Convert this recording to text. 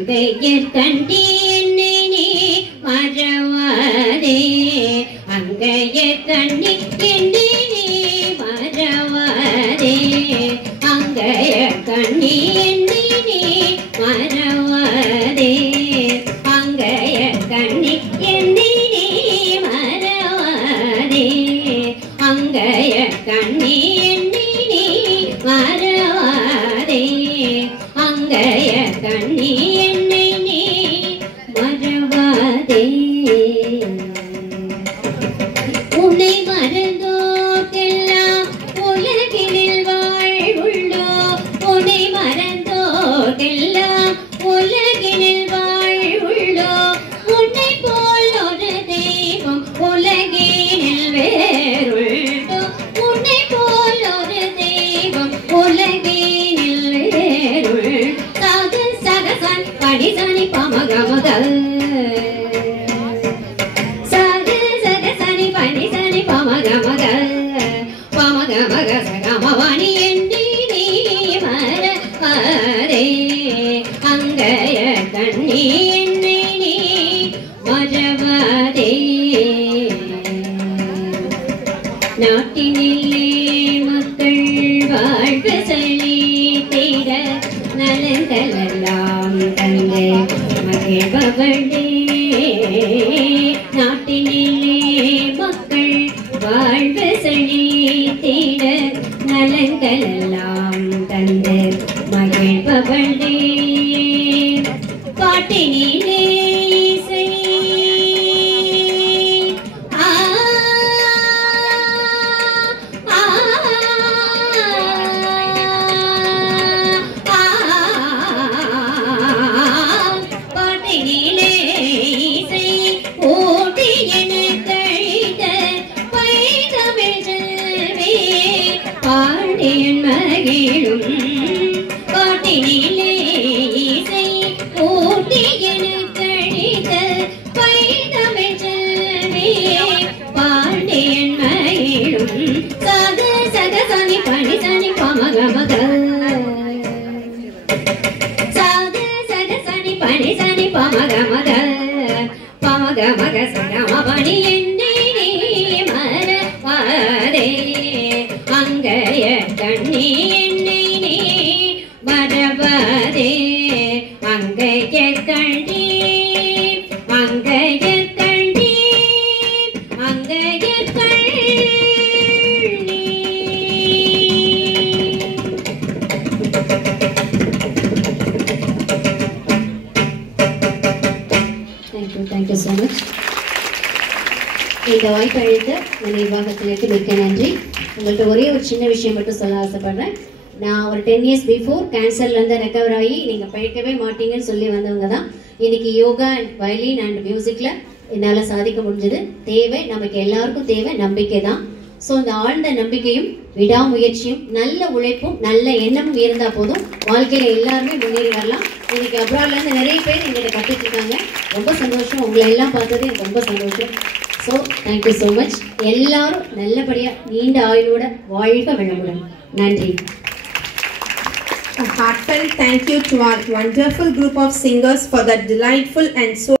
அங்கையர் கண்டி என்னை நீ மறவாதே அங்கையர் கண்ணி என்னை நீ மறவாதே அங்கையர் கண்ணி என்னை நீ மறவாதே அங்கையர் கண்ணி என்னை நீ மறவாதே அங்கையர் கண்ணி என்னை நீ மறவாதே அங்கையர் கண்ணி என்னை நீ மறவாதே உன்னை மறந்தோர்க்கெல்லாம் உலகினில் வாழ்வுள்ளோ உன்னை மறந்தோர்க்கெல்லாம் உலகினில் வாழ்வுள்ளோ உன்னை போல் ஒரு தெய்வம் உலகினில் வேறுள்ளோ உன்னை போல் ஒரு தெய்வம் உலகினில் வேறுள் சாது சகசன் படிசனி பமகமகல் சாது சகசனி படிசனி பமகமகல் பமகமக சகமவாணி எண்ணி நீ மறவாதே அங்கையர் கண்ணி என்னை நீ மறவாதே நாட்டினிலே மக்கள் வாழ்வு செழித்திட நலங்களெல்லாம் தந்து மகிழ்பவளே நாட்டினிலே மக்கள் வாழ்வு செழித்திட நலங்களெல்லாம் தந்து மகிழ்பவளே பாட்டினிலே இசை பாட்டினிலே இசை ஓட்டி என கழித்த பைதமிழ் செல்வே பாண்டியன் மகிழும் பாட்டினிலே இசை ஓட்டி என கழித்த பைதமிழ் செல்வே பாண்டியன் மகிழும் சாது சகசனி பணிசனி பமகமக சாது சகசனி பணிசனி பமகமக பமகமக சகமபணி என்னை நீ மறவாதே அங்கையர் கண்ணி என்னை நீ மறவாதே அங்கையர் கண்ணி அங்கையர் கண்ணி அங்கையர் கண்ணி Thank you so much. இந்த வாய்ப்பு அளித்த நிர்வாகத்திற்கு மிக்க நன்றி. உங்கள்கிட்ட ஒரே ஒரு சின்ன விஷயம் மட்டும் சொல்ல ஆசைப்படுறேன். நான் ஒரு 10 years பிஃபோர் கேன்சர்லேருந்து ரெக்கவர் ஆகி நீங்கள் படிக்கவே மாட்டீங்கன்னு சொல்லி வந்தவங்க தான். இன்னைக்கு யோகா அண்ட் வயலின் அண்ட் மியூசிக்கில் என்னால் சாதிக்க முடிஞ்சது. தேவை நமக்கு எல்லாருக்கும் தேவை நம்பிக்கை தான். ஸோ இந்த ஆழ்ந்த நம்பிக்கையும் விடாமுயற்சியும் நல்ல உழைப்பும் நல்ல எண்ணமும் இருந்தால் போதும் வாழ்க்கையில் எல்லாருமே முன்னேறி வரலாம். இன்னைக்கு அப்ராட்லேருந்து நிறைய பேர் எங்கிட்ட கற்றுட்டு இருக்காங்க. ரொம்ப சந்தோஷம். உங்களை எல்லாம் பார்த்தது எனக்கு ரொம்ப சந்தோஷம். So thank you so much. எல்லாரும் நல்லபடியாக நீண்ட ஆயுளோட வாழ்க வளமுடன். நன்றி. A heartfelt thank you to our wonderful group of singers for that delightful and so